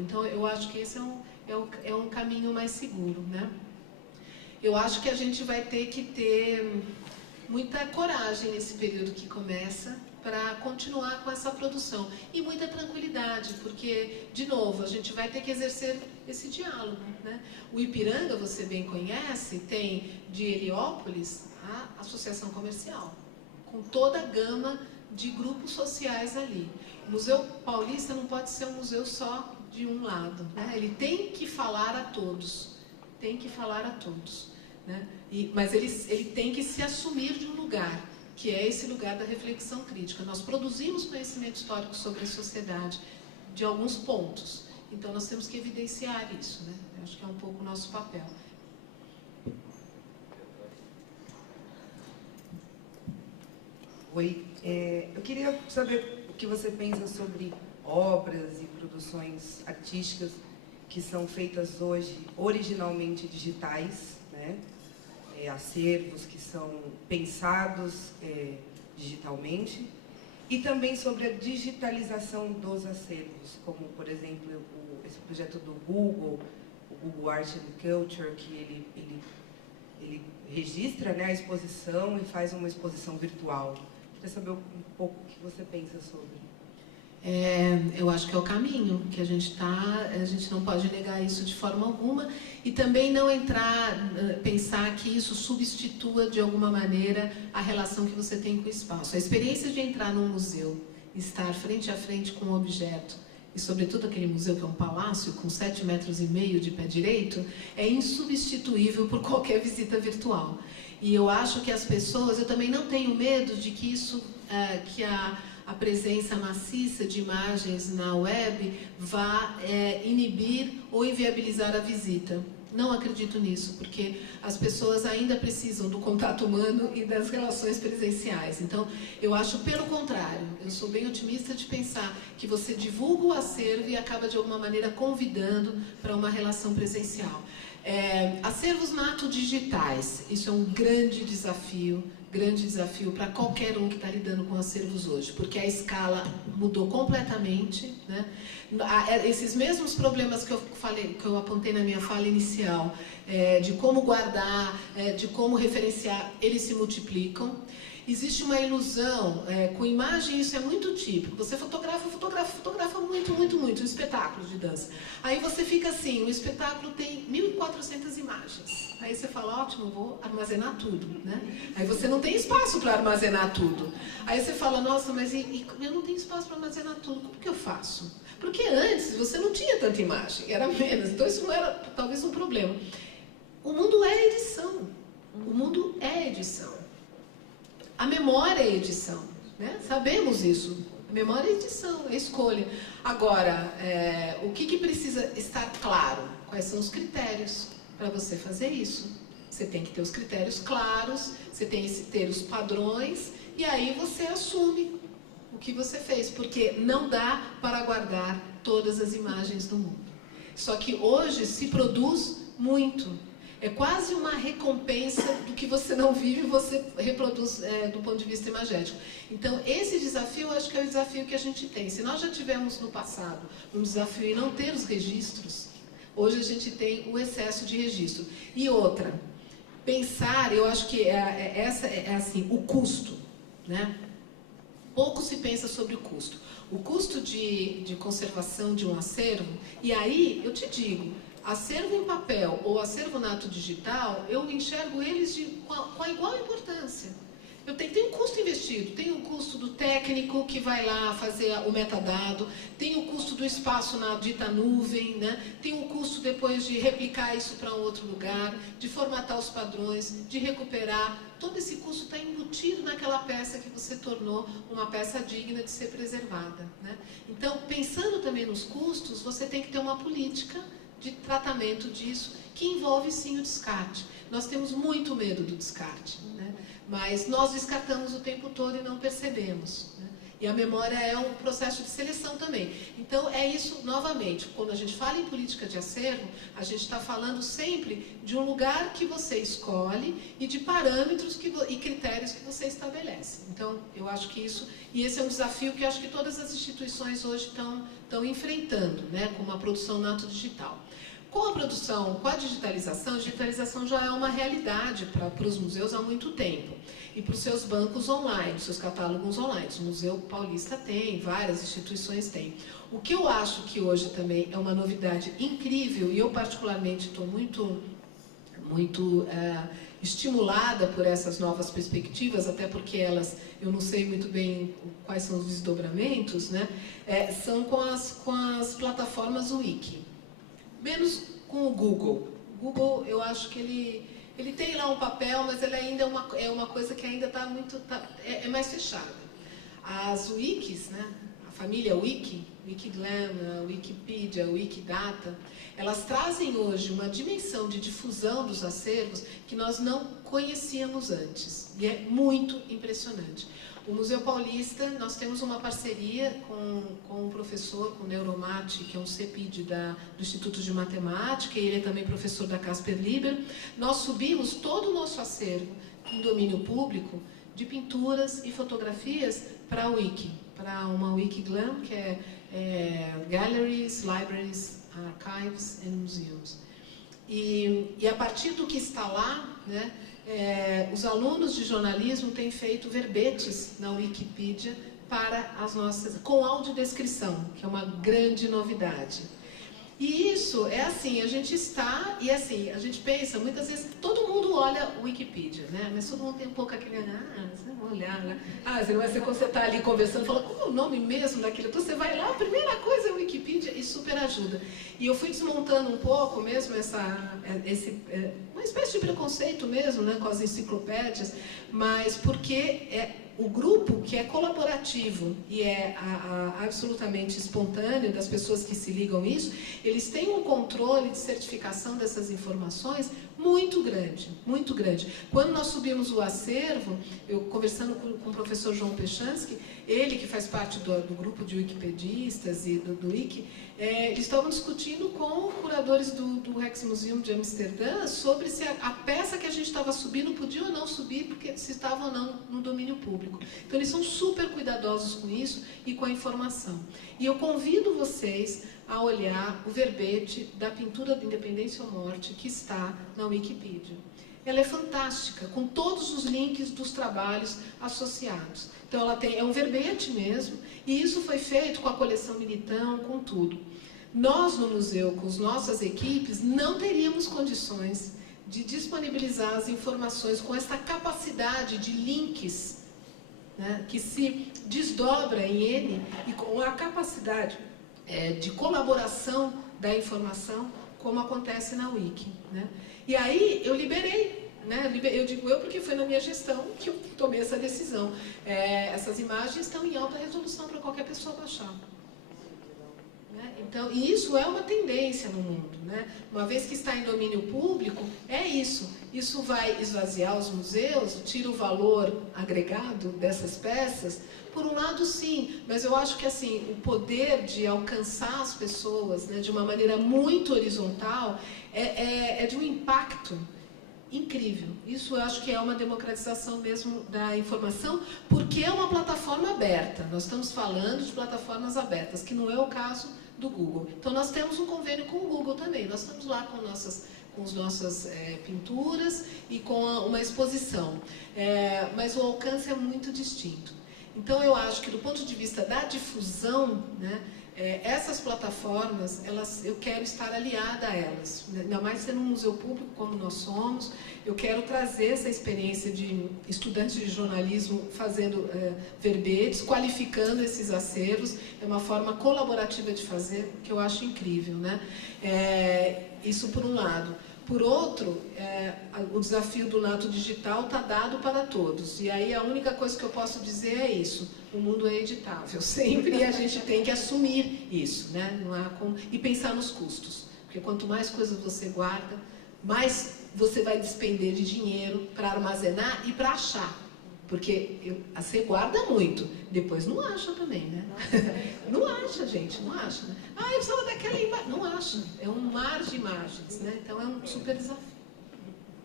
Então, eu acho que esse é um caminho mais seguro, né? Eu acho que a gente vai ter que ter muita coragem nesse período que começa para continuar com essa produção. E muita tranquilidade, porque, de novo, a gente vai ter que exercer esse diálogo, né? O Ipiranga, você bem conhece, tem de Heliópolis a associação comercial, com toda a gama de grupos sociais ali. O Museu Paulista não pode ser um museu só de um lado, né? Ele tem que falar a todos, tem que falar a todos, né? Mas ele tem que se assumir de um lugar, que é esse lugar da reflexão crítica. Nós produzimos conhecimento histórico sobre a sociedade de alguns pontos, então nós temos que evidenciar isso, né? Eu acho que é um pouco o nosso papel. Oi, eu queria saber o que você pensa sobre obras e produções artísticas que são feitas hoje, originalmente digitais, né? Acervos que são pensados digitalmente, e também sobre a digitalização dos acervos, como, por exemplo, esse projeto do Google, o Google Art and Culture, que ele registra, né, a exposição e faz uma exposição virtual. Queria saber um pouco o que você pensa sobre. Eu acho que é o caminho que a gente não pode negar isso de forma alguma, e também não pensar que isso substitua de alguma maneira a relação que você tem com o espaço. A experiência de entrar num museu, estar frente a frente com um objeto, e sobretudo aquele museu que é um palácio com 7,5 metros de pé direito, é insubstituível por qualquer visita virtual. E eu acho que as pessoas, eu também não tenho medo de que isso, que a presença maciça de imagens na web vá inibir ou inviabilizar a visita. Não acredito nisso, porque as pessoas ainda precisam do contato humano e das relações presenciais. Então, eu acho pelo contrário. Eu sou bem otimista de pensar que você divulga o acervo e acaba de alguma maneira convidando para uma relação presencial. Acervos nato-digitais, isso é um grande desafio para qualquer um que está lidando com acervos hoje, porque a escala mudou completamente, né? Esses mesmos problemas que eu apontei na minha fala inicial, de como guardar, de como referenciar, eles se multiplicam. Existe uma ilusão, com imagem isso é muito típico, você fotografa muito um espetáculo de dança. Aí você fica assim, o espetáculo tem 1.400 imagens. Aí você fala, ótimo, vou armazenar tudo, né? Aí você não tem espaço para armazenar tudo. Aí você fala, nossa, mas eu não tenho espaço para armazenar tudo, como que eu faço? Porque antes você não tinha tanta imagem, era menos, então isso não era talvez um problema. O mundo é edição, o mundo é edição. A memória é edição, né? Sabemos isso. A memória é edição, é escolha. Agora, o que precisa estar claro? Quais são os critérios para você fazer isso? Você tem que ter os critérios claros, você tem que ter os padrões, e aí você assume o que você fez, porque não dá para guardar todas as imagens do mundo. Só que hoje se produz muito. É quase uma recompensa do que você não vive, você reproduz do ponto de vista imagético. Então, esse desafio, eu acho que é o desafio que a gente tem. Se nós já tivemos no passado um desafio em não ter os registros, hoje a gente tem o excesso de registro. E outra, pensar, eu acho que assim, o custo, né? Pouco se pensa sobre o custo. O custo de conservação de um acervo, e aí eu te digo, acervo em papel ou acervo nato digital, eu enxergo eles com a igual importância. Tem um custo investido, tem o custo do técnico que vai lá fazer o metadado, tem o custo do espaço na dita nuvem, né? Tem o custo depois de replicar isso para um outro lugar, de formatar os padrões, de recuperar. Todo esse custo está embutido naquela peça que você tornou uma peça digna de ser preservada, né? Então, pensando também nos custos, você tem que ter uma política de tratamento disso, que envolve sim o descarte. Nós temos muito medo do descarte, né? Mas nós descartamos o tempo todo e não percebemos, né? E a memória é um processo de seleção também. Então, é isso, novamente, quando a gente fala em política de acervo, a gente está falando sempre de um lugar que você escolhe e de parâmetros e critérios que você estabelece. Então, eu acho que isso... E esse é um desafio que eu acho que todas as instituições hoje estão enfrentando, né, com uma produção nato digital. Com a digitalização já é uma realidade para os museus há muito tempo. E para os seus bancos online, seus catálogos online. O Museu Paulista tem, várias instituições têm. O que eu acho que hoje também é uma novidade incrível, e eu particularmente estou muito estimulada por essas novas perspectivas, até porque eu não sei muito bem quais são os desdobramentos, né? São com as plataformas Wiki. Menos com o Google. O Google, eu acho que ele tem lá um papel, mas ele ainda é uma coisa que ainda está é mais fechada. As wikis, né, a família Wiki, Wikiglam, Wikipedia, Wikidata, elas trazem hoje uma dimensão de difusão dos acervos que nós não conhecíamos antes. E é muito impressionante. O Museu Paulista, nós temos uma parceria com um professor, com o Neuromati, que é um CEPID do Instituto de Matemática, e ele é também professor da Casper Liber. Nós subimos todo o nosso acervo em domínio público de pinturas e fotografias para a Wiki, para uma Wikiglam, que é Galleries, Libraries, Archives and Museums. E a partir do que está lá, né, os alunos de jornalismo têm feito verbetes na Wikipedia para as nossas, com audiodescrição, que é uma grande novidade. E isso é assim, a gente pensa, muitas vezes, todo mundo olha o Wikipedia, né? Mas todo mundo tem um pouco aquele, você não vai olhar, né? Você está ali conversando, fala, como é o nome mesmo daquilo? Então você vai lá, a primeira coisa é o Wikipedia e super ajuda. E eu fui desmontando um pouco mesmo uma espécie de preconceito mesmo, né, com as enciclopédias, mas porque o grupo que é colaborativo e é absolutamente espontâneo das pessoas que se ligam a isso, eles têm um controle de certificação dessas informações muito grande, muito grande. Quando nós subimos o acervo, eu conversando com o professor João Pechansky, ele que faz parte do grupo de wikipedistas e do Wiki, eles estavam discutindo com curadores do Rijksmuseum de Amsterdã sobre se a peça que a gente estava subindo podia ou não subir, porque se estava ou não no domínio público. Então eles são super cuidadosos com isso e com a informação. E eu convido vocês a olhar o verbete da pintura de Independência ou Morte que está na Wikipedia. Ela é fantástica, com todos os links dos trabalhos associados. Então ela é um verbete mesmo, e isso foi feito com a coleção Militão, com tudo. Nós no museu, com as nossas equipes, não teríamos condições de disponibilizar as informações com essa capacidade de links, né, que se desdobra em N, e com a capacidade de colaboração da informação, como acontece na Wiki, né? E aí eu liberei, né? Eu digo porque foi na minha gestão que eu tomei essa decisão. Essas imagens estão em alta resolução para qualquer pessoa baixar. Né? Então, e isso é uma tendência no mundo, né? Uma vez que está em domínio público, é isso. Isso vai esvaziar os museus, tira o valor agregado dessas peças. Por um lado, sim, mas eu acho que assim, o poder de alcançar as pessoas, né, de uma maneira muito horizontal é de um impacto incrível. Isso eu acho que é uma democratização mesmo da informação, porque é uma plataforma aberta. Nós estamos falando de plataformas abertas, que não é o caso do Google. Então nós temos um convênio com o Google também. Nós estamos lá com as nossas pinturas e com uma exposição. Mas o alcance é muito distinto. Então eu acho que do ponto de vista da difusão, né, essas plataformas, eu quero estar aliada a elas, ainda mais sendo um museu público como nós somos. Eu quero trazer essa experiência de estudantes de jornalismo fazendo verbetes, qualificando esses acervos. É uma forma colaborativa de fazer, que eu acho incrível, né? Isso por um lado. Por outro, o desafio do nato digital está dado para todos. E aí a única coisa que eu posso dizer é isso: o mundo é editável. Sempre a gente tem que assumir isso, né? Não há como... E pensar nos custos. Porque quanto mais coisas você guarda, mais você vai despender de dinheiro para armazenar e para achar. Porque você guarda muito, depois não acha também, né? Não acha, gente, não acha. Né? Eu precisava daquela imagem. Não acha. É um mar de imagens, né? Então é um super desafio.